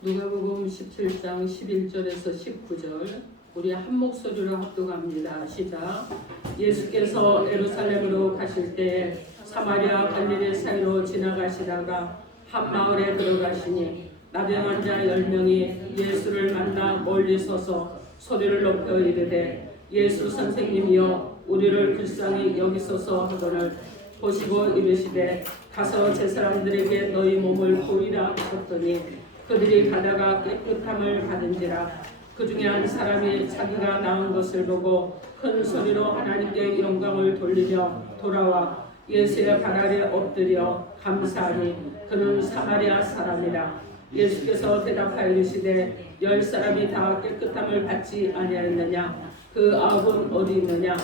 누가복음 17장 11절에서 19절 우리 한 목소리로 합독합니다. 시작. 예수께서 예루살렘으로 가실 때에 사마리아 갈릴리 사이로 지나가시다가 한 마을에 들어가시니 나병 환자 10명이 예수를 만나 멀리 서서 소리를 높여 이르되 예수 선생님이여 우리를 불쌍히 여기소서 하거늘 보시고 이르시되 가서 제 사람들에게 너희 몸을 보이라 하셨더니 그들이 가다가 깨끗함을 받은지라. 그 중에 한 사람이 자기가 나은 것을 보고 큰 소리로 하나님께 영광을 돌리며 돌아와 예수의 발 아래 엎드려 감사하니 그는 사마리아 사람이라. 예수께서 대답하여 이르시되 10사람이 다 깨끗함을 받지 아니하였느냐? 그 9은 어디 있느냐?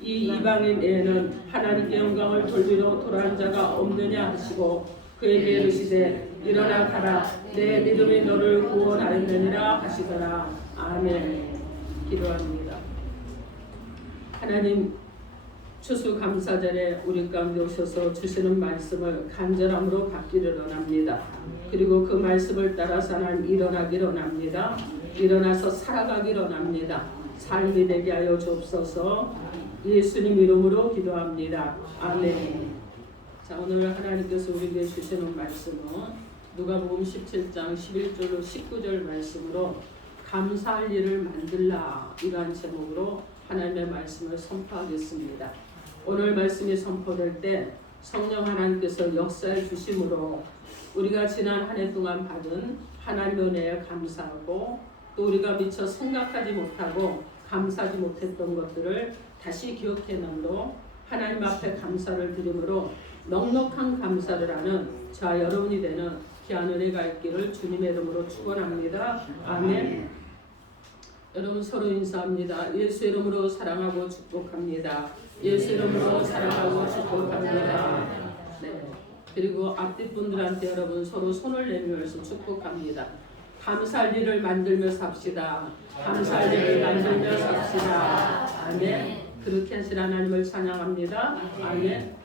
이 이방인 애에는 하나님께 영광을 돌리러 돌아온 자가 없느냐 하시고 그에게 이르시되 일어나 가라 내 믿음이 너를 구원하였느니라 하시더라. 아멘. 기도합니다. 하나님 추수감사절에 우리 가운데 오셔서 주시는 말씀을 간절함으로 받기를 원합니다. 그리고 그 말씀을 따라서 하나님 일어나기를 원합니다. 일어나서 살아가기를 원합니다. 삶이 되게 하여 주옵소서. 예수님 이름으로 기도합니다. 아멘. 자, 오늘 하나님께서 우리에게 주시는 말씀은 누가복음 17장 11절로 19절 말씀으로 감사할 일을 만들라, 이러한 제목으로 하나님의 말씀을 선포하겠습니다. 오늘 말씀이 선포될 때 성령 하나님께서 역사해 주심으로 우리가 지난 한 해 동안 받은 하나님의 은혜에 감사하고 또 우리가 미처 생각하지 못하고 감사하지 못했던 것들을 다시 기억해내므로 하나님 앞에 감사를 드림으로 넉넉한 감사를 하는 저와 여러분이 되는 귀한 은혜가 있기를 주님의 이름으로 축원합니다. 아멘. 여러분 서로 인사합니다. 예수 이름으로 사랑하고 축복합니다. 예수 이름으로 사랑하고 축복합니다. 네. 그리고 앞뒤 분들한테 여러분 서로 손을 내밀면서 축복합니다. 감사할 일을 만들며 삽시다. 감사할 일을 만들며 삽시다. 아멘. 그렇게 하신 하나님을 찬양합니다. 아멘.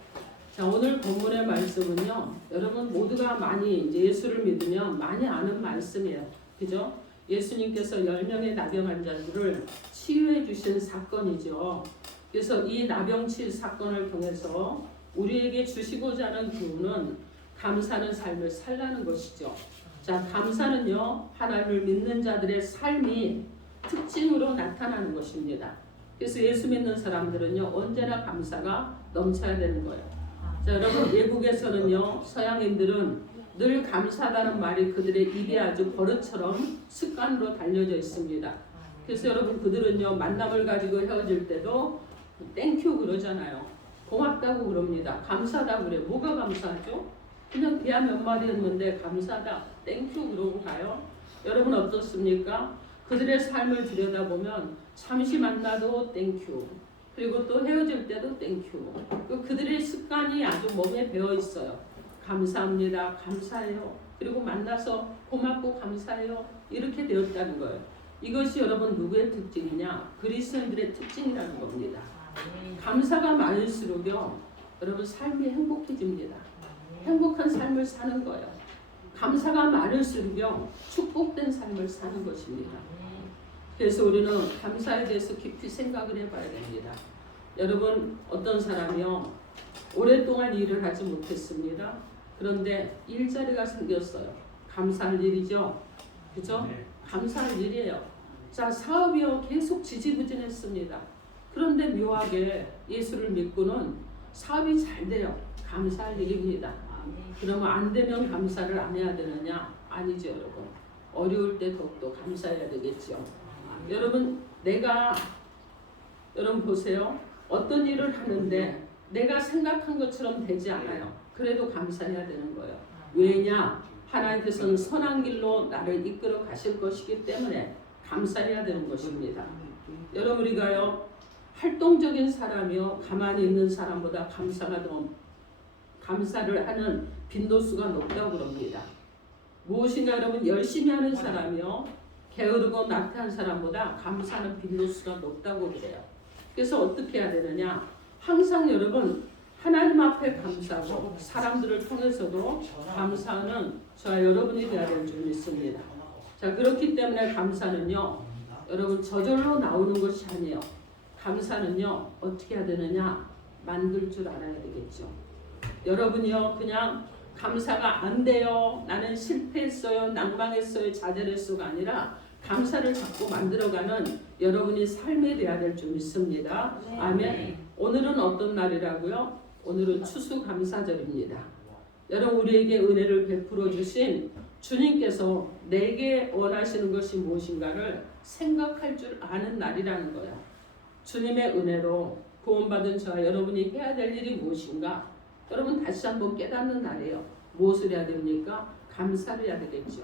자, 오늘 본문의 말씀은요, 여러분 모두가 많이 이제 예수를 믿으면 많이 아는 말씀이에요. 그죠? 예수님께서 10명의 나병 환자들을 치유해 주신 사건이죠. 그래서 이 나병치 사건을 통해서 우리에게 주시고자 하는 교훈은 감사하는 삶을 살라는 것이죠. 자, 감사는요, 하나님을 믿는 자들의 삶이 특징으로 나타나는 것입니다. 그래서 예수 믿는 사람들은요, 언제나 감사가 넘쳐야 되는 거예요. 자, 여러분 외국에서는요, 서양인들은 늘 감사하다는 말이 그들의 입에 아주 버릇처럼 습관으로 달려져 있습니다. 그래서 여러분 그들은요, 만남을 가지고 헤어질 때도 땡큐 그러잖아요. 고맙다고 그럽니다. 감사하다고 그래요. 뭐가 감사하죠? 그냥 대화 몇 마디였는데 감사하다, 땡큐 그러고 가요. 여러분 어떻습니까? 그들의 삶을 들여다보면 잠시 만나도 땡큐, 그리고 또 헤어질 때도 땡큐. 그들의 습관이 아주 몸에 배어 있어요. 감사합니다. 감사해요. 그리고 만나서 고맙고 감사해요. 이렇게 되었다는 거예요. 이것이 여러분 누구의 특징이냐? 그리스도인들의 특징이라는 겁니다. 감사가 많을수록요, 여러분 삶이 행복해집니다. 행복한 삶을 사는 거예요. 감사가 많을수록요, 축복된 삶을 사는 것입니다. 그래서 우리는 감사에 대해서 깊이 생각을 해봐야 됩니다. 여러분 어떤 사람이요, 오랫동안 일을 하지 못했습니다. 그런데 일자리가 생겼어요. 감사할 일이죠. 그죠? 감사할 일이에요. 자, 사업이요 계속 지지부진했습니다. 그런데 묘하게 예수를 믿고는 사업이 잘 돼요. 감사할 일입니다. 그러면 안 되면 감사를 안 해야 되느냐? 아니죠, 여러분. 어려울 때 더욱더 감사해야 되겠죠. 여러분 여러분 보세요. 어떤 일을 하는데 내가 생각한 것처럼 되지 않아요. 그래도 감사해야 되는 거예요. 왜냐? 하나님께서는 선한 길로 나를 이끌어 가실 것이기 때문에 감사해야 되는 것입니다. 여러분 우리가요, 활동적인 사람이요, 가만히 있는 사람보다 감사를 하는 빈도수가 높다고 그럽니다. 무엇인가 여러분 열심히 하는 사람이요, 게으르고 낙태한 사람보다 감사하는 빈도수가 높다고 그래요. 그래서 어떻게 해야 되느냐? 항상 여러분 하나님 앞에 감사하고 사람들을 통해서도 감사하는 저와 여러분이 되어야 될 줄 믿습니다. 자, 그렇기 때문에 감사는요, 여러분 저절로 나오는 것이 아니에요. 감사는요, 어떻게 해야 되느냐? 만들 줄 알아야 되겠죠. 여러분이요, 그냥 감사가 안 돼요, 나는 실패했어요, 낭망했어요, 좌절했어가 아니라 감사를 자꾸 만들어가는 여러분이 삶이 돼야 될 줄 믿습니다. 아멘. 오늘은 어떤 날이라고요? 오늘은 추수감사절입니다. 여러분, 우리에게 은혜를 베풀어 주신 주님께서 내게 원하시는 것이 무엇인가를 생각할 줄 아는 날이라는 거야. 주님의 은혜로 구원받은 저와 여러분이 해야 될 일이 무엇인가? 여러분 다시 한번 깨닫는 날이에요. 무엇을 해야 됩니까? 감사를 해야 되겠죠.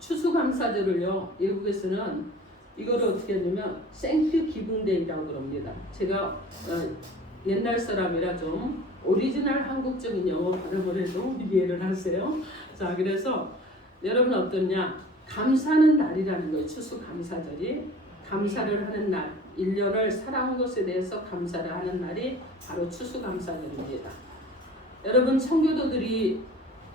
추수감사절을요, 외국에서는 이거를 어떻게 하냐면 생큐 기붕데이라고 그럽니다. 제가 옛날 사람이라 좀 오리지널 한국적인 영어 발음을 해도 이해를 하세요. 자, 그래서 여러분 어떠냐? 감사하는 날이라는 거예요. 추수감사절이 감사를 하는 날, 1년을 살아온 것에 대해서 감사를 하는 날이 바로 추수감사절입니다. 여러분, 청교도들이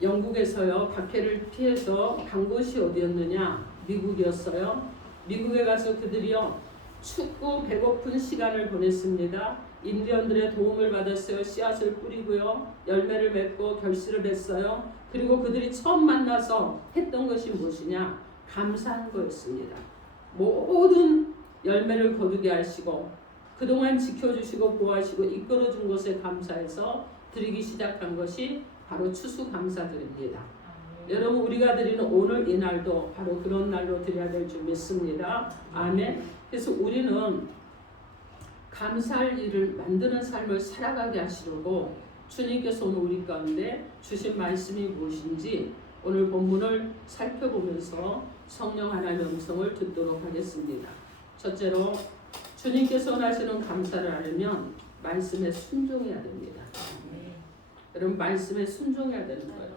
영국에서요, 박해를 피해서 간 곳이 어디였느냐? 미국이었어요. 미국에 가서 그들이요, 춥고 배고픈 시간을 보냈습니다. 인디언들의 도움을 받았어요. 씨앗을 뿌리고요, 열매를 맺고 결실을 맺어요. 그리고 그들이 처음 만나서 했던 것이 무엇이냐? 감사한 거였습니다. 모든 열매를 거두게 하시고 그동안 지켜주시고 보호하시고 이끌어준 것에 감사해서 드리기 시작한 것이 바로 추수감사절입니다. 여러분, 우리가 드리는 오늘 이 날도 바로 그런 날로 드려야 될 줄 믿습니다. 아멘. 그래서 우리는 감사할 일을 만드는 삶을 살아가게 하시려고 주님께서 오늘 우리 가운데 주신 말씀이 무엇인지 오늘 본문을 살펴보면서 성령 하나님의 음성을 듣도록 하겠습니다. 첫째로, 주님께서 원하시는 감사를 하려면 말씀에 순종해야 됩니다. 여러분, 말씀에 순종해야 되는 거예요.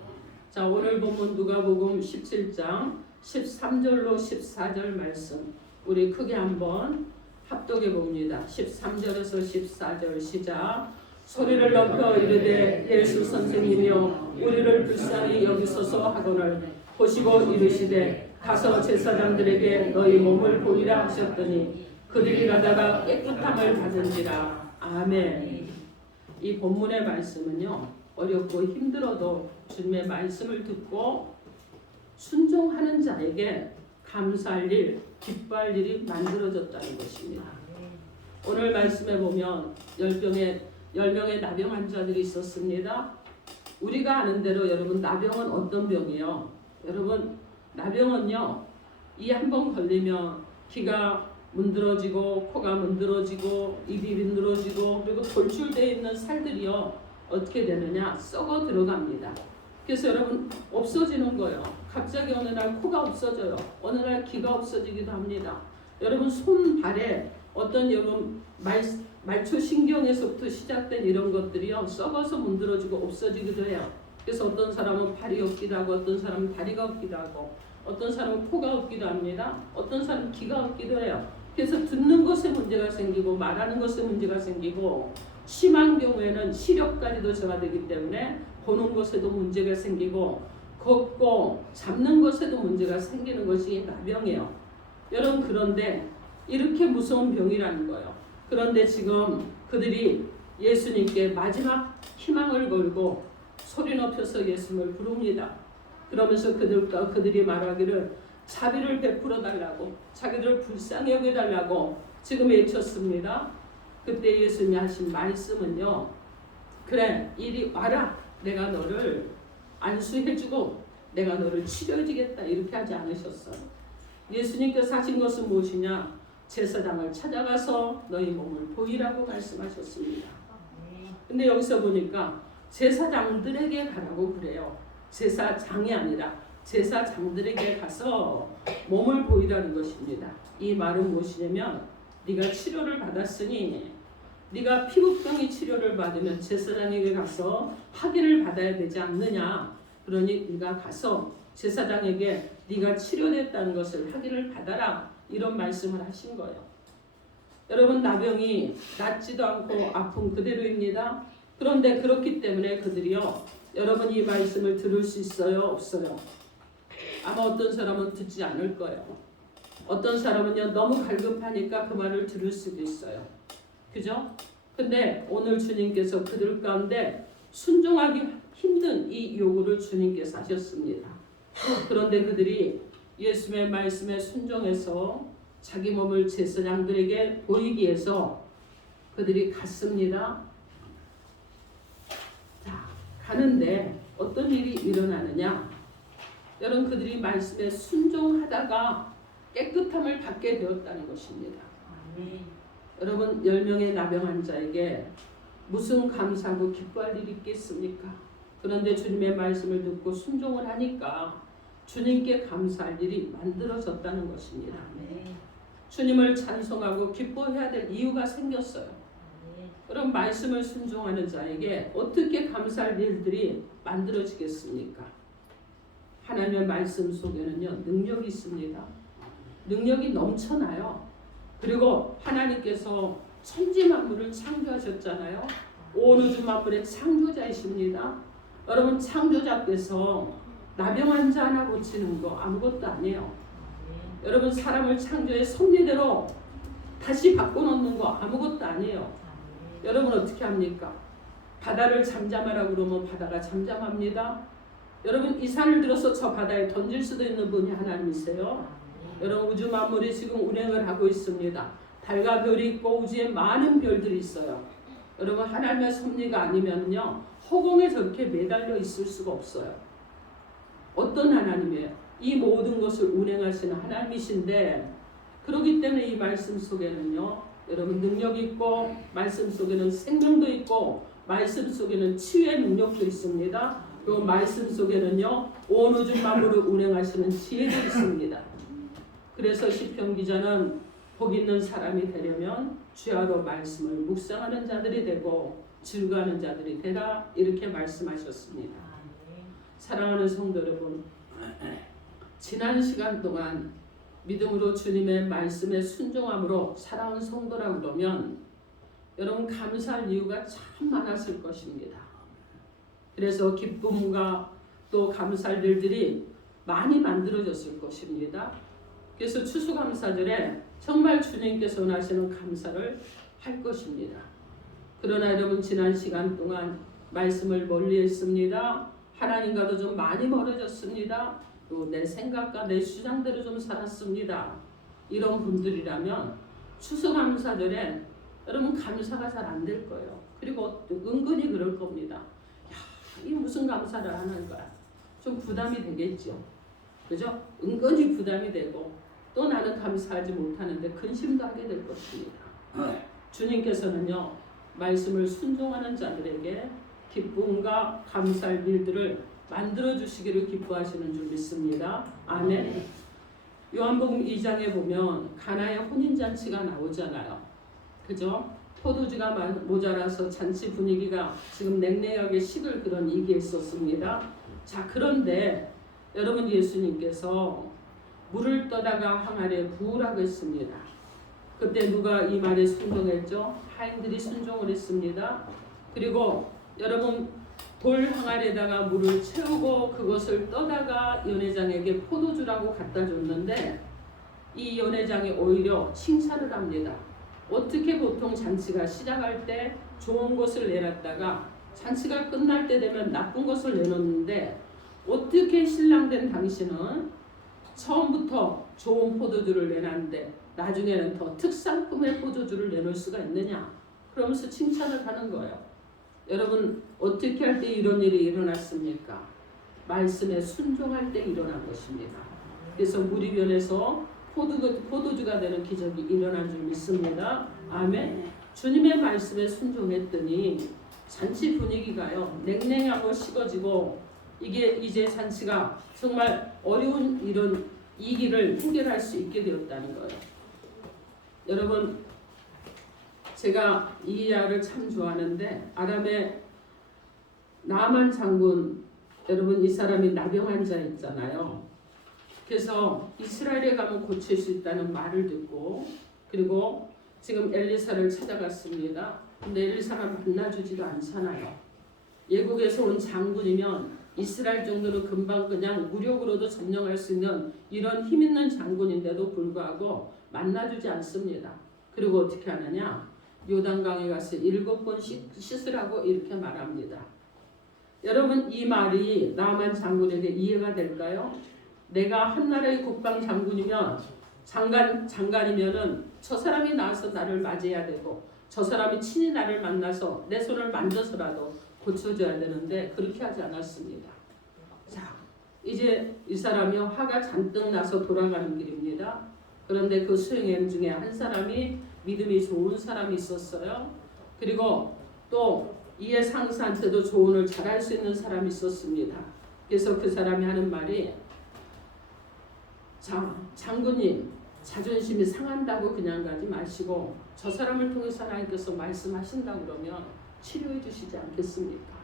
자, 오늘 본문 누가복음 17장 13절로 14절 말씀 우리 크게 한번 합독해 봅니다. 13절에서 14절 시작. 소리를 높여 이르되 예수 선생님이여 우리를 불쌍히 여기소서 하거늘 보시고 이르시되 가서 제사장들에게 너희 몸을 보이라 하셨더니 그들이 가다가 깨끗함을 받은지라. 아멘. 이 본문의 말씀은요, 어렵고 힘들어도 주님의 말씀을 듣고 순종하는 자에게 감사할 일, 기뻐할 일이 만들어졌다는 것입니다. 오늘 말씀에 보면 10명의 나병 환자들이 있었습니다. 우리가 아는 대로 여러분, 나병은 어떤 병이에요? 여러분, 나병은요, 이 한 번 걸리면 귀가 문드러지고 코가 문드러지고 입이 문드러지고 그리고 돌출되어 있는 살들이요, 어떻게 되느냐? 썩어 들어갑니다. 그래서 여러분, 없어지는 거예요. 갑자기 어느 날 코가 없어져요. 어느 날 귀가 없어지기도 합니다. 여러분, 손, 발에 어떤 여러분 말초 신경에서부터 시작된 이런 것들이요, 썩어서 문드러지고 없어지기도 해요. 그래서 어떤 사람은 발이 없기도 하고 어떤 사람은 다리가 없기도 하고 어떤 사람은 코가 없기도 합니다. 어떤 사람은 귀가 없기도 해요. 그래서 듣는 것에 문제가 생기고 말하는 것에 문제가 생기고 심한 경우에는 시력까지도 저하되기 때문에 보는 것에도 문제가 생기고 걷고 잡는 것에도 문제가 생기는 것이 나병이에요. 여러분, 그런데 이렇게 무서운 병이라는 거예요. 그런데 지금 그들이 예수님께 마지막 희망을 걸고 소리 높여서 예수님을 부릅니다. 그러면서 그들이 말하기를 자비를 베풀어 달라고, 자기를 불쌍히 여겨 달라고 지금 외쳤습니다. 그때 예수님이 하신 말씀은요, 그래, 이리 와라, 내가 너를 안수해주고 내가 너를 치료해주겠다, 이렇게 하지 않으셨어요. 예수님께서 하신 것은 무엇이냐? 제사장을 찾아가서 너희 몸을 보이라고 말씀하셨습니다. 근데 여기서 보니까 제사장들에게 가라고 그래요. 제사장이 아니라 제사장들에게 가서 몸을 보이라는 것입니다. 이 말은 무엇이냐면, 네가 치료를 받았으니 네가 피부병이 치료를 받으면 제사장에게 가서 확인을 받아야 되지 않느냐. 그러니 네가 가서 제사장에게 네가 치료됐다는 것을 확인을 받아라, 이런 말씀을 하신 거예요. 여러분, 나병이 낫지도 않고 아픈 그대로입니다. 그런데 그렇기 때문에 그들이요, 여러분 이 말씀을 들을 수 있어요, 없어요? 아마 어떤 사람은 듣지 않을 거예요. 어떤 사람은요 너무 갈급하니까 그 말을 들을 수도 있어요. 그죠? 근데 오늘 주님께서 그들 가운데 순종하기 힘든 이 요구를 주님께서 하셨습니다. 그런데 그들이 예수의 말씀에 순종해서 자기 몸을 제사장들에게 보이기 위해서 그들이 갔습니다. 자, 가는데 어떤 일이 일어나느냐? 여러분 그들이 말씀에 순종하다가 깨끗함을 받게 되었다는 것입니다. 여러분 10명의 나병 환자에게 무슨 감사하고 기뻐할 일이 있겠습니까? 그런데 주님의 말씀을 듣고 순종을 하니까 주님께 감사할 일이 만들어졌다는 것입니다. 주님을 찬송하고 기뻐해야 될 이유가 생겼어요. 그럼 말씀을 순종하는 자에게 어떻게 감사할 일들이 만들어지겠습니까? 하나님의 말씀 속에는요 능력이 있습니다. 능력이 넘쳐나요. 그리고 하나님께서 천지 만물을 창조하셨잖아요. 온 우주 만물의 창조자이십니다. 여러분 창조자께서 나병 환자 하나 고치는 거 아무것도 아니에요. 여러분 사람을 창조해 섭리대로 다시 바꿔놓는 거 아무것도 아니에요. 여러분 어떻게 합니까? 바다를 잠잠하라고 그러면 바다가 잠잠합니다. 여러분 이 산을 들어서 저 바다에 던질 수도 있는 분이 하나님이세요. 여러분 우주 만물이 지금 운행을 하고 있습니다. 달과 별이 있고 우주에 많은 별들이 있어요. 여러분 하나님의 섭리가 아니면요 허공에 저렇게 매달려 있을 수가 없어요. 어떤 하나님이에요? 이 모든 것을 운행하시는 하나님이신데 그렇기 때문에 이 말씀 속에는요 여러분 능력이 있고 말씀 속에는 생명도 있고 말씀 속에는 치유의 능력도 있습니다. 그 말씀 속에는요 온 우주 만물을 운행하시는 지혜도 있습니다. 그래서 시편 기자는 복 있는 사람이 되려면 주야로 말씀을 묵상하는 자들이 되고 즐거워하는 자들이 되라 이렇게 말씀하셨습니다. 사랑하는 성도 여러분, 지난 시간 동안 믿음으로 주님의 말씀에 순종함으로 살아온 성도라 그러면 여러분 감사할 이유가 참 많았을 것입니다. 그래서 기쁨과 또 감사할 일들이 많이 만들어졌을 것입니다. 그래서 추수감사절에 정말 주님께서 원하시는 감사를 할 것입니다. 그러나 여러분 지난 시간 동안 말씀을 멀리했습니다. 하나님과도 좀 많이 멀어졌습니다. 또 내 생각과 내 주장대로 좀 살았습니다. 이런 분들이라면 추수감사절에 여러분 감사가 잘 안 될 거예요. 그리고 은근히 그럴 겁니다. 야, 이 무슨 감사를 하는 거야? 좀 부담이 되겠죠. 그죠? 은근히 부담이 되고 또 나는 감사하지 못하는데 근심도 하게 될 것입니다. 주님께서는요 말씀을 순종하는 자들에게 기쁨과 감사할 일들을 만들어 주시기를 기뻐하시는 줄 믿습니다. 아멘. 요한복음 2장에 보면 가나의 혼인잔치가 나오잖아요. 그죠? 포도주가 모자라서 잔치 분위기가 지금 냉랭하게 식을 그런 이게 있었습니다. 자 그런데 여러분 예수님께서 물을 떠다가 항아리에 부으라고 했습니다. 그때 누가 이 말에 순종했죠? 하인들이 순종을 했습니다. 그리고 여러분 돌 항아리에다가 물을 채우고 그것을 떠다가 연회장에게 포도주라고 갖다 줬는데 이 연회장이 오히려 칭찬을 합니다. 어떻게 보통 잔치가 시작할 때 좋은 것을 내놨다가 잔치가 끝날 때 되면 나쁜 것을 내놓는데 어떻게 신랑된 당신은 처음부터 좋은 포도주를 내놨는데 나중에는 더 특산품의 포도주를 내놓을 수가 있느냐 그러면서 칭찬을 하는 거예요. 여러분 어떻게 할 때 이런 일이 일어났습니까? 말씀에 순종할 때 일어난 것입니다. 그래서 물이 변해서 포도주가 되는 기적이 일어난 줄 믿습니다. 아멘. 주님의 말씀에 순종했더니 잔치 분위기가요 냉랭하고 식어지고 이게 이제 잔치가 정말 어려운 이런 이기를 해결할 수 있게 되었다는 거예요. 여러분 제가 이 이야기를 참 좋아하는데 아람의 나만 장군 여러분 이 사람이 나병 환자 있잖아요. 그래서 이스라엘에 가면 고칠 수 있다는 말을 듣고 그리고 지금 엘리사를 찾아갔습니다. 근데 엘리사가 만나주지도 않잖아요. 예국에서 온 장군이면 이스라엘 정도는 금방 그냥 무력으로도 점령할 수 있는 이런 힘 있는 장군인데도 불구하고 만나주지 않습니다. 그리고 어떻게 하느냐? 요단강에 가서 7번 씻으라고 이렇게 말합니다. 여러분 이 말이 나만 장군에게 이해가 될까요? 내가 한 나라의 국방 장군이면 장관이면은 저 사람이 나와서 나를 맞이해야 되고 저 사람이 친히 나를 만나서 내 손을 만져서라도 고쳐줘야 되는데 그렇게 하지 않았습니다. 자, 이제 이 사람이 화가 잔뜩 나서 돌아가는 길입니다. 그런데 그 수행원 중에 한 사람이 믿음이 좋은 사람이 있었어요. 그리고 또 이에 상사한테도 조언을 잘할 수 있는 사람이 있었습니다. 그래서 그 사람이 하는 말이 장군님 자존심이 상한다고 그냥 가지 마시고 저 사람을 통해서 하나님께서 말씀하신다고 그러면 치료해 주시지 않겠습니까?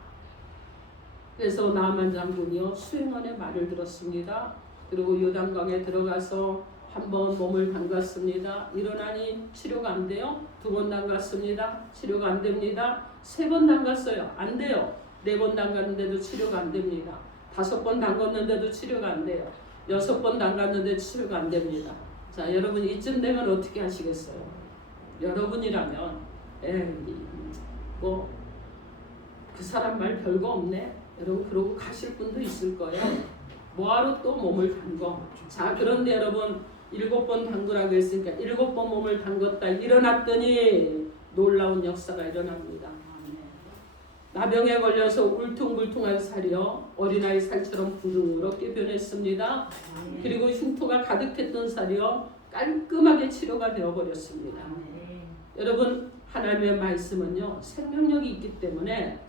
그래서 나아만 장군이요 수행원의 말을 들었습니다. 그리고 요단강에 들어가서 한 번 몸을 담갔습니다. 일어나니 치료가 안 돼요. 2번 담갔습니다. 치료가 안 됩니다. 3번 담갔어요. 안 돼요. 4번 담갔는데도 치료가 안 됩니다. 5번 담갔는데도 치료가 안 돼요. 6번 담갔는데 치료가 안 됩니다. 자, 여러분 이쯤 되면 어떻게 하시겠어요? 여러분이라면 뭐 그 사람 말 별거 없네. 여러분 그러고 가실 분도 있을 거예요. 뭐하러 또 몸을 담궈? 자, 그런데 여러분 7번 담그라고 했으니까 7번 몸을 담궜다 일어났더니 놀라운 역사가 일어납니다. 나병에 걸려서 울퉁불퉁한 살이요 어린아이 살처럼 부드럽게 변했습니다. 그리고 흉터가 가득했던 살이요 깔끔하게 치료가 되어버렸습니다. 여러분 하나님의 말씀은요 생명력이 있기 때문에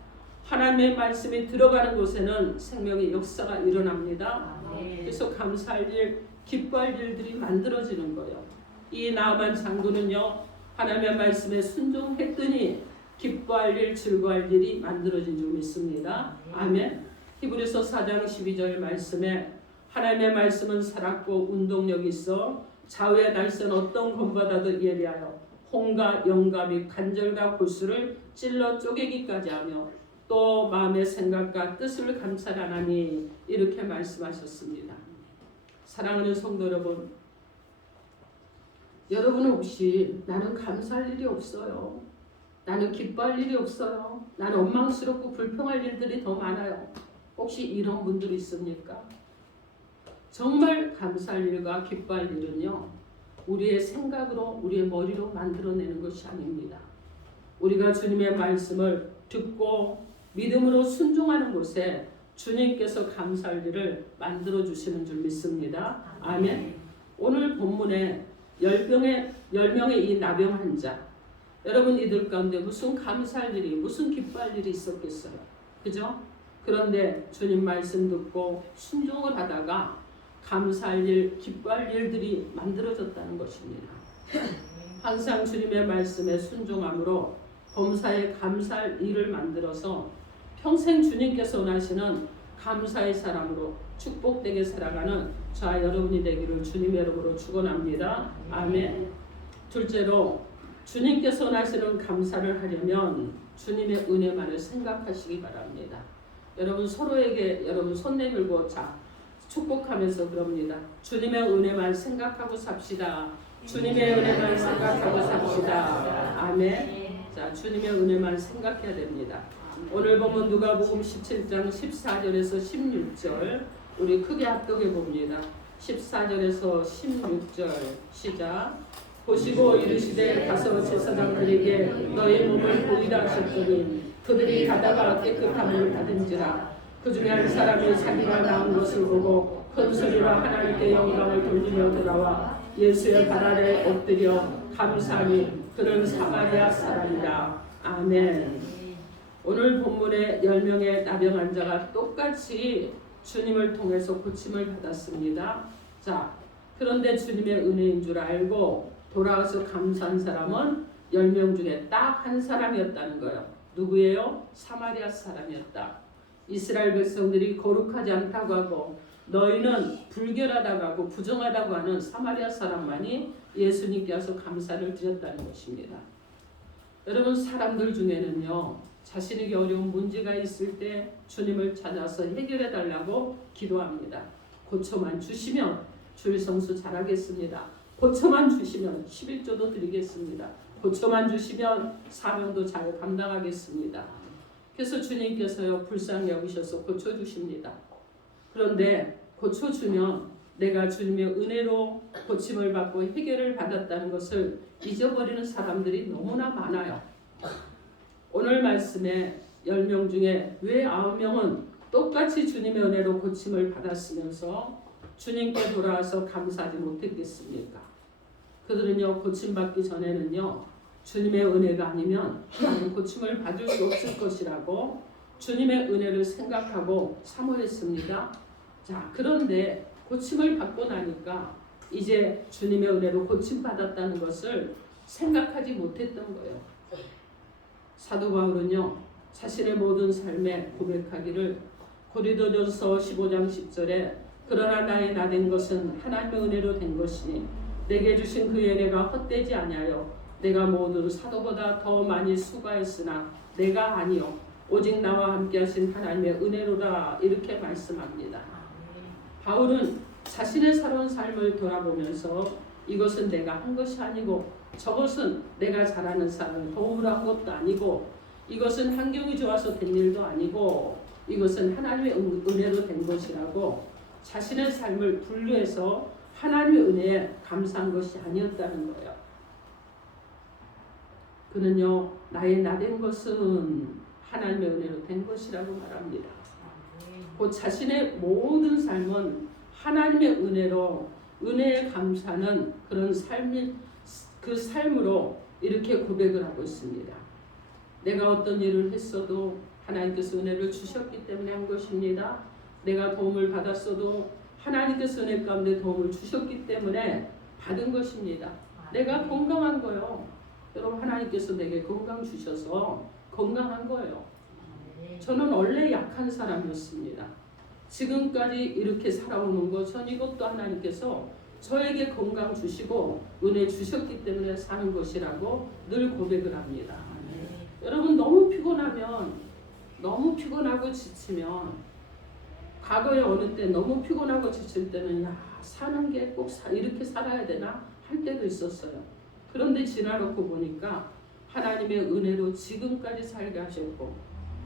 하나님의 말씀이 들어가는 곳에는 생명의 역사가 일어납니다. 그래서 감사할 일, 기뻐할 일들이 만들어지는 거예요. 이 나아만 장군은요 하나님의 말씀에 순종했더니 기뻐할 일, 즐거워할 일이 만들어진 줄 믿습니다. 아멘. 히브리서 4장 12절 말씀에 하나님의 말씀은 살았고 운동력이 있어 좌우의 날선 어떤 검보다도 예리하여 홍과 영과 및 관절과 골수를 찔러 쪼개기까지 하며 또 마음의 생각과 뜻을 감찰하나니 이렇게 말씀하셨습니다. 사랑하는 성도 여러분, 여러분은 혹시 나는 감사할 일이 없어요. 나는 기뻐할 일이 없어요. 나는 원망스럽고 불평할 일들이 더 많아요. 혹시 이런 분들이 있습니까? 정말 감사할 일과 기뻐할 일은요. 우리의 생각으로 우리의 머리로 만들어내는 것이 아닙니다. 우리가 주님의 말씀을 듣고 믿음으로 순종하는 곳에 주님께서 감사할 일을 만들어 주시는 줄 믿습니다. 아멘. 오늘 본문에 10명의 이 나병 환자, 여러분 이들 가운데 무슨 감사할 일이 무슨 기뻐할 일이 있었겠어요. 그죠? 그런데 주님 말씀 듣고 순종을 하다가 감사할 일, 기뻐할 일들이 만들어졌다는 것입니다. 항상 주님의 말씀에 순종함으로 범사에 감사할 일을 만들어서 평생 주님께서 원하시는 감사의 사람으로 축복되게 살아가는 저와 여러분이 되기를 주님의 이름으로 축원합니다. 아멘. 둘째로 주님께서 원하시는 감사를 하려면 주님의 은혜만을 생각하시기 바랍니다. 여러분 서로에게 여러분 손 내밀고 축복하면서 그럽니다. 주님의 은혜만 생각하고 삽시다. 주님의 은혜만 생각하고 삽시다. 아멘. 자, 주님의 은혜만 생각해야 됩니다. 오늘 보면 누가복음 17장 14절에서 16절 우리 크게 합독해 봅니다. 14절에서 16절 시작. 보시고 이르시되 가서 제사장들에게 너희 몸을 보이라 하셨더니 그들이 가다가 깨끗함을 받은지라. 그 중에 한 사람이 자기가 나은 것을 보고 큰 소리로 하나님께 영광을 돌리며 돌아와 예수의 발 아래 엎드려 감사하니 그는 사마리아 사람이라. 아멘. 오늘 본문의 10명의 나병 환자가 똑같이 주님을 통해서 고침을 받았습니다. 자, 그런데 주님의 은혜인 줄 알고 돌아와서 감사한 사람은 10명 중에 딱 한 사람이었다는 거예요. 누구예요? 사마리아 사람이었다. 이스라엘 백성들이 거룩하지 않다고 하고 너희는 불결하다고 하고 부정하다고 하는 사마리아 사람만이 예수님께 와서 감사를 드렸다는 것입니다. 여러분 사람들 중에는요 자신에게 어려운 문제가 있을 때 주님을 찾아서 해결해 달라고 기도합니다. 고초만 주시면 주일 성수 잘하겠습니다. 고초만 주시면 11조도 드리겠습니다. 고초만 주시면 사명도 잘 감당하겠습니다. 그래서 주님께서요 불쌍히 여기셔서 고쳐주십니다. 그런데 고쳐주면 내가 주님의 은혜로 고침을 받고 해결을 받았다는 것을 잊어버리는 사람들이 너무나 많아요. 오늘 말씀에 10명 중에 왜 9명은 똑같이 주님의 은혜로 고침을 받았으면서 주님께 돌아와서 감사하지 못했겠습니까? 그들은요 고침받기 전에는요 주님의 은혜가 아니면 나는 고침을 받을 수 없을 것이라고 주님의 은혜를 생각하고 사모했습니다. 자, 그런데 고침을 받고 나니까 이제 주님의 은혜로 고침받았다는 것을 생각하지 못했던 거예요. 사도 바울은요 자신의 모든 삶에 고백하기를 고린도전서 15장 10절에 그러나 나의 나된 것은 하나님의 은혜로 된 것이니 내게 주신 그의 은혜가 헛되지 아니하여 내가 모든 사도보다 더 많이 수고했으나 내가 아니요 오직 나와 함께 하신 하나님의 은혜로라 이렇게 말씀합니다. 바울은 자신의 살아온 삶을 돌아보면서 이것은 내가 한 것이 아니고 저것은 내가 잘하는 사람을 도움으로 한 것도 아니고 이것은 환경이 좋아서 된 일도 아니고 이것은 하나님의 은혜로 된 것이라고 자신의 삶을 분류해서 하나님의 은혜에 감사한 것이 아니었다는 거예요. 그는요 나의 나된 것은 하나님의 은혜로 된 것이라고 말합니다. 그 자신의 모든 삶은 하나님의 은혜로 은혜에 감사하는 그런 그 삶으로 이렇게 고백을 하고 있습니다. 내가 어떤 일을 했어도 하나님께서 은혜를 주셨기 때문에 한 것입니다. 내가 도움을 받았어도 하나님께서 은혜 가운데 도움을 주셨기 때문에 받은 것입니다. 내가 건강한 거요. 여러분 하나님께서 내게 건강 주셔서 건강한 거예요. 저는 원래 약한 사람이었습니다. 지금까지 이렇게 살아오는 것 전 이것도 하나님께서 저에게 건강 주시고 은혜 주셨기 때문에 사는 것이라고 늘 고백을 합니다. 여러분 너무 피곤하고 지치면 과거에 어느 때 너무 피곤하고 지칠 때는 야 사는 게 꼭 이렇게 살아야 되나 할 때도 있었어요. 그런데 지나놓고 보니까 하나님의 은혜로 지금까지 살게 하셨고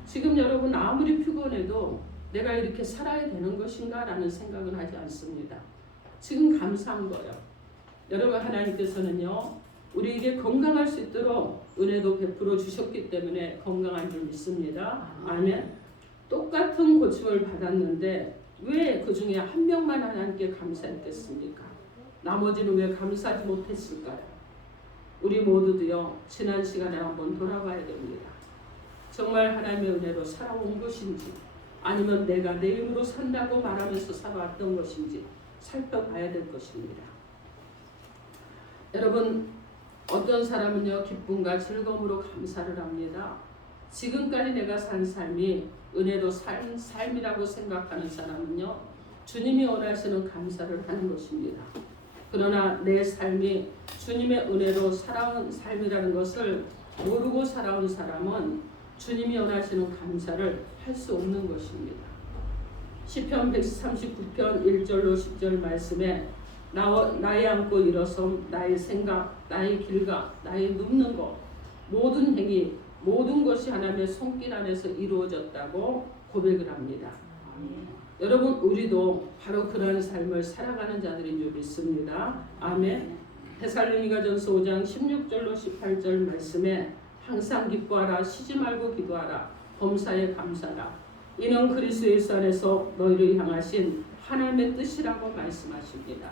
지금 여러분 아무리 피곤해도 내가 이렇게 살아야 되는 것인가 라는 생각은 하지 않습니다. 지금 감사한 거예요. 여러분 하나님께서는요 우리에게 건강할 수 있도록 은혜도 베풀어 주셨기 때문에 건강한 줄 믿습니다. 아멘. 똑같은 고침을 받았는데 왜 그 중에 한 명만 하나님께 감사했겠습니까? 나머지는 왜 감사하지 못했을까요? 우리 모두도요 지난 시간에 한번 돌아봐야 됩니다. 정말 하나님의 은혜로 살아온 것인지 아니면 내가 내 힘으로 산다고 말하면서 살아왔던 것인지 살펴봐야 될 것입니다. 여러분 어떤 사람은요 기쁨과 즐거움으로 감사를 합니다. 지금까지 내가 산 삶이 은혜로 산 삶이라고 생각하는 사람은요 주님이 원하시는 감사를 하는 것입니다. 그러나 내 삶이 주님의 은혜로 살아온 삶이라는 것을 모르고 살아온 사람은 주님이 원하시는 감사를 할 수 없는 것입니다. 시편 139편 1절로 10절 말씀에 나의 안고 일어섬 나의 생각 나의 길가 나의 눕는 것 모든 행위 모든 것이 하나님의 손길 안에서 이루어졌다고 고백을 합니다. 여러분 우리도 바로 그런 삶을 살아가는 자들인 줄 믿습니다. 아멘. 데살로니가전서 5장 16절로 18절 말씀에 항상 기뻐하라 쉬지 말고 기도하라 범사에 감사하라 이는 그리스도 예수 안에서 너희를 향하신 하나님의 뜻이라고 말씀하십니다.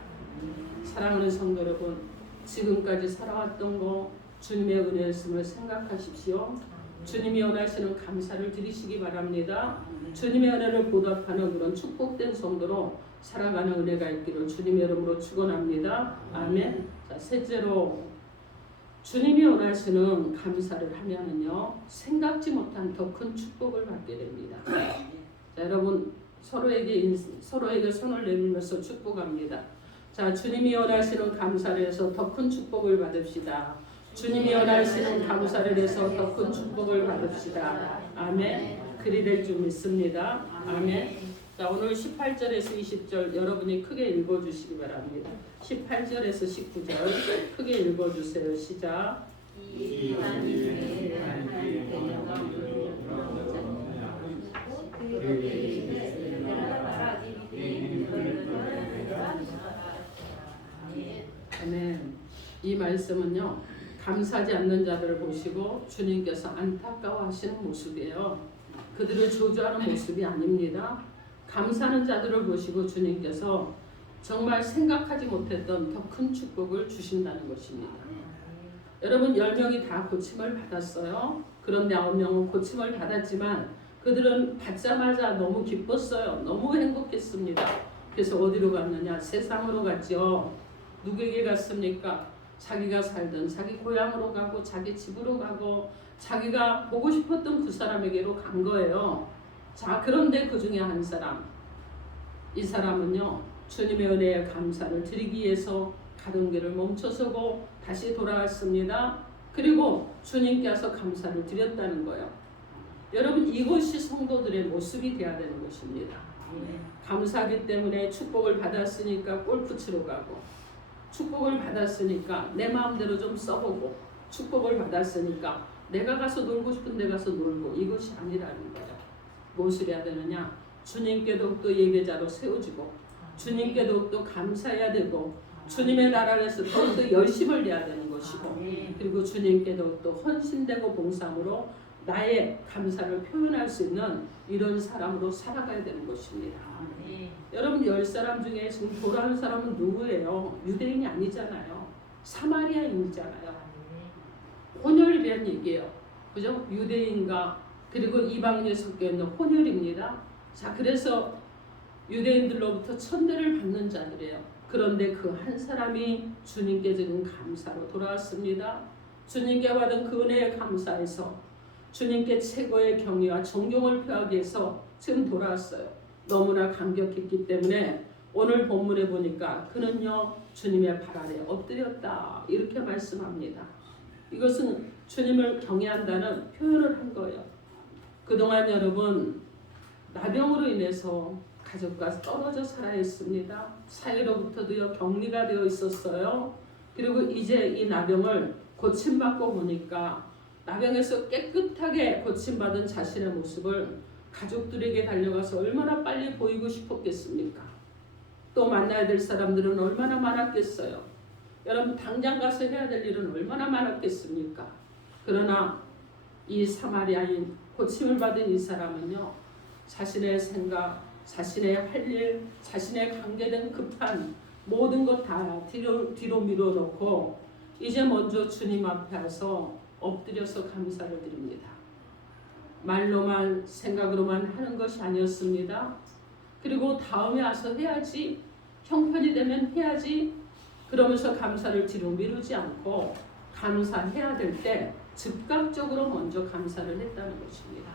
사랑하는 성도 여러분 지금까지 살아왔던 거 주님의 은혜였음을 생각하십시오. 주님이 원하시는 감사를 드리시기 바랍니다. 주님의 은혜를 보답하는 그런 축복된 성도로 살아가는 은혜가 있기를 주님의 이름으로 축원합니다. 아멘. 자, 셋째로 주님이 원하시는 감사를 하면은요 생각지 못한 더 큰 축복을 받게 됩니다. 자, 여러분 서로에게 손을 내밀면서 축복합니다. 자, 주님이 원하시는 감사를 해서 더 큰 축복을 받읍시다. 주님이 원하시는 감사를 해서 더 큰 축복을 받읍시다. 아멘. 그리 될 줄 믿습니다. 아멘. 자, 오늘 18절에서 20절 여러분이 크게 읽어주시기 바랍니다. 18절에서 19절 크게 읽어주세요. 시작. 아멘. 이 말씀은요, 감사하지 않는 자들을 보시고 주님께서 안타까워하시는 모습이에요. 그들을 저주하는 모습이 아닙니다. 감사하는 자들을 보시고 주님께서 정말 생각하지 못했던 더 큰 축복을 주신다는 것입니다. 여러분 10명이 다 고침을 받았어요. 그런데 9명은 고침을 받았지만 그들은 받자마자 너무 기뻤어요. 너무 행복했습니다. 그래서 어디로 갔느냐? 세상으로 갔죠. 누구에게 갔습니까? 자기가 살던 자기 고향으로 가고 자기 집으로 가고 자기가 보고 싶었던 그 사람에게로 간 거예요. 자, 그런데 그 중에 한 사람, 이 사람은요, 주님의 은혜에 감사를 드리기 위해서 가던 길을 멈춰서고 다시 돌아왔습니다. 그리고 주님께서 감사를 드렸다는 거예요. 여러분, 이것이 성도들의 모습이 되어야 되는 것입니다. 감사하기 때문에 축복을 받았으니까 골프 치러 가고, 축복을 받았으니까 내 마음대로 좀 써보고, 축복을 받았으니까 내가 가서 놀고 싶은 데 가서 놀고, 이것이 아니라는 거예요. 무엇을 해야 되느냐? 주님께 더욱더 예배자로 세워지고, 주님께 더욱더 감사해야 되고, 주님의 나라에서 더욱더 열심을 내야 되는 것이고, 그리고 주님께 더욱더 헌신되고 봉사함으로 나의 감사를 표현할 수 있는 이런 사람으로 살아가야 되는 것입니다. 여러분 10사람 중에 지금 돌아온 사람은 누구예요? 유대인이 아니잖아요. 사마리아인이잖아요. 혼혈이라는 얘기예요. 그죠? 유대인과 그리고 이방인이 섞여 있는 혼혈입니다. 자, 그래서 유대인들로부터 천대를 받는 자들이에요. 그런데 그 한 사람이 주님께 지금 감사로 돌아왔습니다. 주님께 받은 그 은혜에 감사해서 주님께 최고의 경의와 존경을 표하기 위해서 지금 돌아왔어요. 너무나 감격했기 때문에 오늘 본문에 보니까 그는요 주님의 발 아래 엎드렸다 이렇게 말씀합니다. 이것은 주님을 경외한다는 표현을 한 거예요. 그동안 여러분 나병으로 인해서 가족과 떨어져 살아야 했습니다. 사회로부터도요 격리가 되어 있었어요. 그리고 이제 이 나병을 고침받고 보니까 나병에서 깨끗하게 고침받은 자신의 모습을 가족들에게 달려가서 얼마나 빨리 보이고 싶었겠습니까? 또 만나야 될 사람들은 얼마나 많았겠어요. 여러분 당장 가서 해야 될 일은 얼마나 많았겠습니까? 그러나 이 사마리아인 고침을 받은 이 사람은요 자신의 생각, 자신의 할 일, 자신의 관계된 급한 모든 것 다 뒤로 밀어놓고 이제 먼저 주님 앞에 와서 엎드려서 감사를 드립니다. 말로만 생각으로만 하는 것이 아니었습니다. 그리고 다음에 와서 해야지, 형편이 되면 해야지 그러면서 감사를 뒤로 미루지 않고 감사해야 될 때 즉각적으로 먼저 감사를 했다는 것입니다.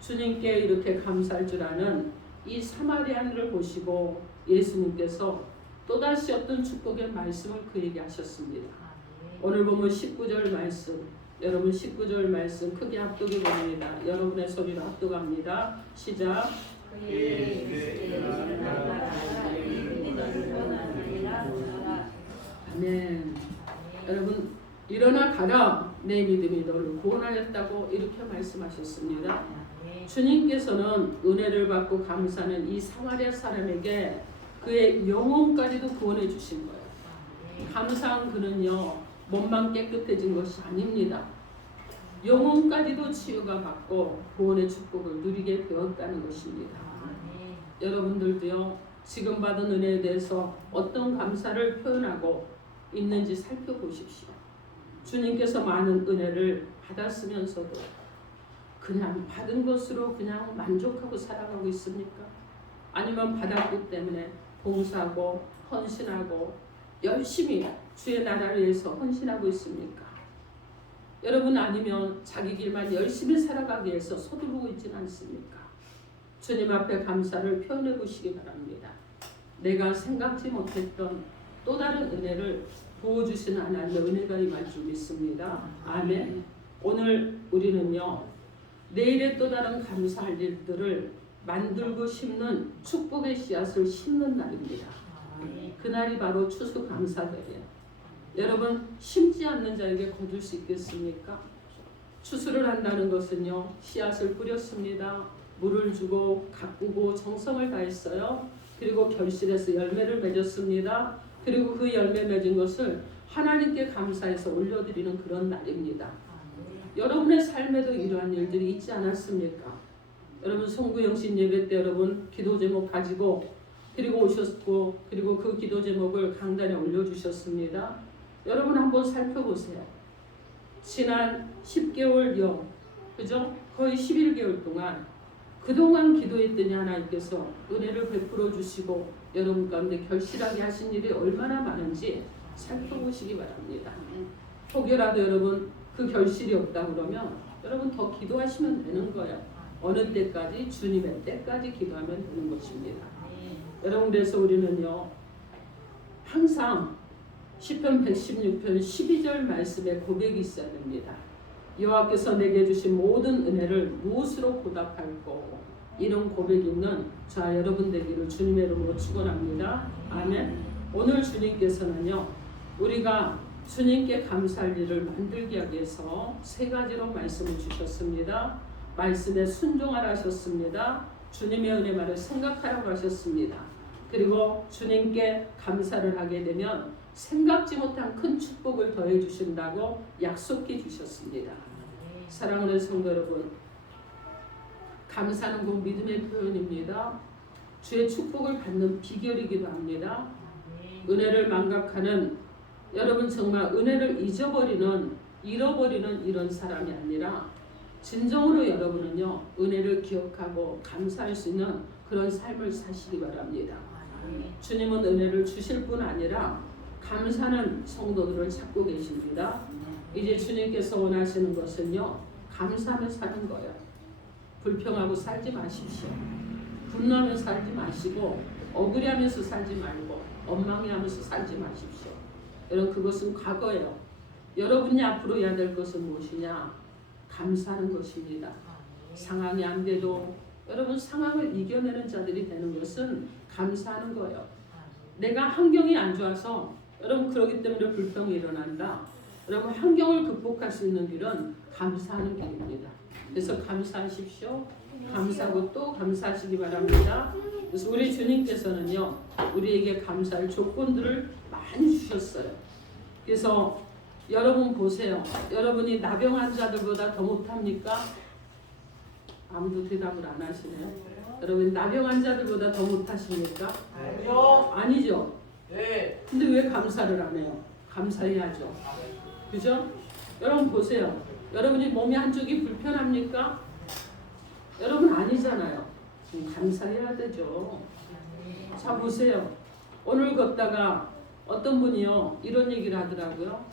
주님께 이렇게 감사할 줄 아는 이 사마리아인을 보시고 예수님께서 또다시 어떤 축복의 말씀을 그에게 하셨습니다. 오늘 보면 19절 말씀, 여러분 19절 말씀 크게 합독해 봅니다. 여러분의 소리로 합독합니다. 시작. 아멘. 여러분 일어나 가라, 내 믿음이 너를 구원하였다고 이렇게 말씀하셨습니다. 주님께서는 은혜를 받고 감사하는 이 사마리아 사람에게 그의 영혼까지도 구원해 주신 거예요. 감사한 그는요 몸만 깨끗해진 것이 아닙니다. 영혼까지도 치유가 받고 구원의 축복을 누리게 되었다는 것입니다. 여러분들도요 지금 받은 은혜에 대해서 어떤 감사를 표현하고 있는지 살펴보십시오. 주님께서 많은 은혜를 받았으면서도 그냥 받은 것으로 그냥 만족하고 살아가고 있습니까? 아니면 받았기 때문에 봉사하고 헌신하고 열심히 주의 나라를 위해서 헌신하고 있습니까? 여러분 아니면 자기 길만 열심히 살아가기 위해서 서두르고 있지는 않습니까? 주님 앞에 감사를 표현해 보시기 바랍니다. 내가 생각지 못했던 또 다른 은혜를 부어주시는 하나님의 은혜가 임할 줄 믿습니다. 아멘. 오늘 우리는요, 내일의 또 다른 감사할 일들을 만들고 심는 축복의 씨앗을 심는 날입니다. 그날이 바로 추수감사절이에요. 여러분, 심지 않는 자에게 거둘 수 있겠습니까? 추수를 한다는 것은요, 씨앗을 뿌렸습니다. 물을 주고 가꾸고 정성을 다했어요. 그리고 결실해서 열매를 맺었습니다. 그리고 그 열매 맺은 것을 하나님께 감사해서 올려드리는 그런 날입니다. 여러분의 삶에도 이러한 일들이 있지 않았습니까? 여러분 송구영신 예배 때 여러분 기도 제목 가지고 그리고 오셨고 그리고 그 기도 제목을 강단에 올려주셨습니다. 여러분 한번 살펴보세요. 지난 10개월여 그죠? 거의 11개월 동안 그동안 기도했더니 하나님께서 은혜를 베풀어 주시고 여러분 가운데 결실하게 하신 일이 얼마나 많은지 살펴보시기 바랍니다. 혹여라도 여러분 그 결실이 없다 그러면 여러분 더 기도하시면 되는 거예요. 어느 때까지? 주님의 때까지 기도하면 되는 것입니다. 여러분 그래서 우리는요 항상 시편 116편 12절 말씀에 고백이 있어야 됩니다. 여호와께서 내게 주신 모든 은혜를 무엇으로 보답할꼬. 이런 고백이 있는 자 여러분 되기를 주님의 이름으로 축원합니다. 아멘. 오늘 주님께서는요 우리가 주님께 감사할 일을 만들기 위해서 세 가지로 말씀을 주셨습니다. 말씀에 순종하라 하셨습니다. 주님의 은혜 말을 생각하라고 하셨습니다. 그리고 주님께 감사를 하게 되면 생각지 못한 큰 축복을 더해 주신다고 약속해 주셨습니다. 사랑하는 성도 여러분, 감사는 곧 믿음의 표현입니다. 주의 축복을 받는 비결이기도 합니다. 은혜를 망각하는 여러분 정말 은혜를 잃어버리는 이런 사람이 아니라 진정으로 여러분은요 은혜를 기억하고 감사할 수 있는 그런 삶을 사시기 바랍니다. 주님은 은혜를 주실 뿐 아니라 감사하는 성도들을 찾고 계십니다. 이제 주님께서 원하시는 것은요 감사하며 사는 거예요. 불평하고 살지 마십시오. 분노하며 살지 마시고 억울해하면서 살지 말고 원망해하면서 살지 마십시오. 여러분 그것은 과거예요. 여러분이 앞으로 해야 될 것은 무엇이냐? 감사하는 것입니다. 상황이 안 돼도 여러분 상황을 이겨내는 자들이 되는 것은 감사하는 거예요. 내가 환경이 안 좋아서 여러분 그러기 때문에 불평이 일어난다. 여러분 환경을 극복할 수 있는 길은 감사하는 길입니다. 그래서 감사하십시오. 감사하고 또 감사하시기 바랍니다. 그래서 우리 주님께서는요 우리에게 감사할 조건들을 많이 주셨어요. 그래서 여러분 보세요. 여러분이 나병 환자들보다 더 못합니까? 아무도 대답을 안 하시네요. 여러분 나병 환자들보다 더 못하십니까? 아니죠. 네. 근데 왜 감사를 안 해요? 감사해야죠. 그죠? 여러분 보세요. 여러분이 몸이 한쪽이 불편합니까? 여러분 아니잖아요. 감사해야 되죠. 자 보세요. 오늘 걷다가 어떤 분이요 이런 얘기를 하더라고요.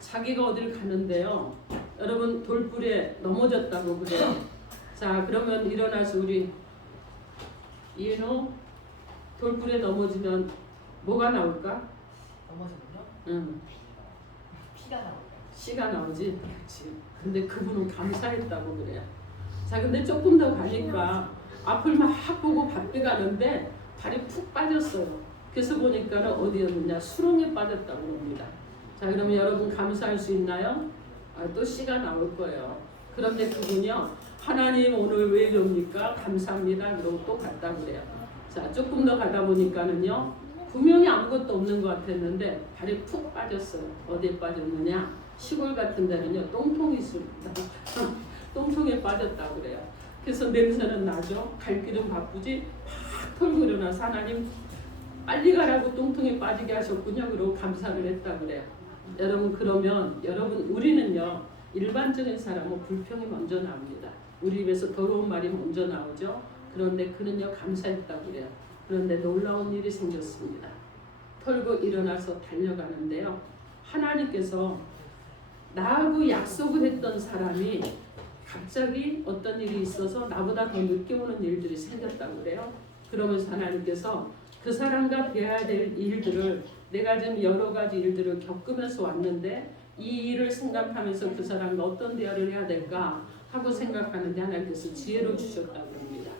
자기가 어딜 가는데요. 여러분 돌불에 넘어졌다고 그래요. 자 그러면 일어나서 우리 이해노 돌불에 넘어지면 뭐가 나올까? 넘어졌군요. 응. 피가 나올까요? 씨가 나오지. 그렇지. 근데 그분은 감사했다고 그래요. 자 근데 조금 더 가니까 앞을 막 보고 밭에 가는데 발이 푹 빠졌어요. 그래서 보니까는 어디였느냐 수렁에 빠졌다고 합니다. 자 그러면 여러분 감사할 수 있나요? 또 씨가 나올 거예요. 그런데 그분이요 하나님 오늘 왜 이럽니까? 감사합니다. 그러고 또 갔다 그래요. 자 조금 더 가다 보니까는요 분명히 아무것도 없는 것 같았는데 발이 푹 빠졌어요. 어디에 빠졌느냐? 시골 같은 데는요 똥통이 있습니다. 똥통에 빠졌다고 그래요. 그래서 냄새는 나죠. 갈 길은 바쁘지 팍 털고 일어나서 하나님 빨리 가라고 똥통에 빠지게 하셨군요. 그러고 감사를 했다 그래요. 여러분 그러면 여러분 우리는요 일반적인 사람은 불평이 먼저 나옵니다. 우리 입에서 더러운 말이 먼저 나오죠. 그런데 그는요 감사했다고 그래요. 그런데 놀라운 일이 생겼습니다. 털고 일어나서 달려가는데요. 하나님께서 나하고 약속을 했던 사람이 갑자기 어떤 일이 있어서 나보다 더 늦게 오는 일들이 생겼다고 그래요. 그러면서 하나님께서 그 사람과 대해야 될 일들을 내가 지금 여러 가지 일들을 겪으면서 왔는데 이 일을 생각하면서 그 사람과 어떤 대화를 해야 될까 하고 생각하는데 하나님께서 지혜를 주셨다고 합니다.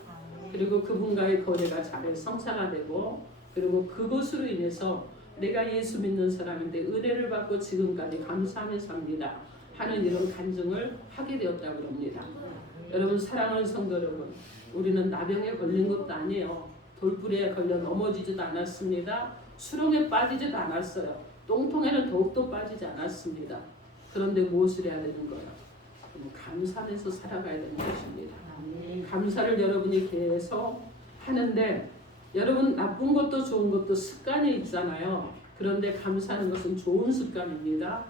그리고 그분과의 거래가 잘 성사가 되고 그리고 그것으로 인해서 내가 예수 믿는 사람인데 은혜를 받고 지금까지 감사하며 삽니다 하는 이런 간증을 하게 되었다고 합니다. 여러분 사랑하는 성도 여러분, 우리는 나병에 걸린 것도 아니에요. 돌불에 걸려 넘어지지도 않았습니다. 수렁에 빠지지도 않았어요. 똥통에는 더욱더 빠지지 않았습니다. 그런데 무엇을 해야 되는 거예요? 감사하면서 살아가야 되는 것입니다. 감사를 여러분이 계속 하는데 여러분 나쁜 것도 좋은 것도 습관이 있잖아요. 그런데 감사하는 것은 좋은 습관입니다.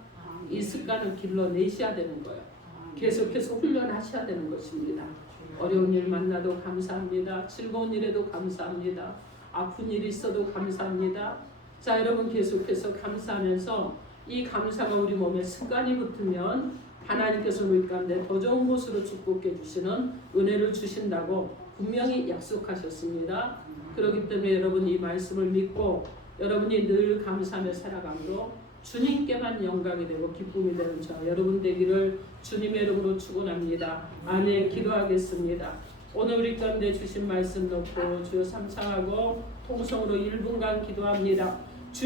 이 습관을 길러내셔야 되는 거예요. 계속해서 훈련하셔야 되는 것입니다. 어려운 일 만나도 감사합니다. 즐거운 일에도 감사합니다. 아픈 일이 있어도 감사합니다. 자, 여러분 계속해서 감사하면서 이 감사가 우리 몸에 습관이 붙으면 하나님께서 우리 가운데 더 좋은 곳으로 축복해 주시는 은혜를 주신다고 분명히 약속하셨습니다. 그렇기 때문에 여러분 이 말씀을 믿고 여러분이 늘 감사하며 살아감으로 주님께만 영광이 되고 기쁨이 되는 저 여러분 되기를 주님의 이름으로 축원합니다. 아멘. 기도하겠습니다. 오늘 우리 가운데 주신 말씀 놓고 주여 삼창하고 통성으로 1분간 기도합니다.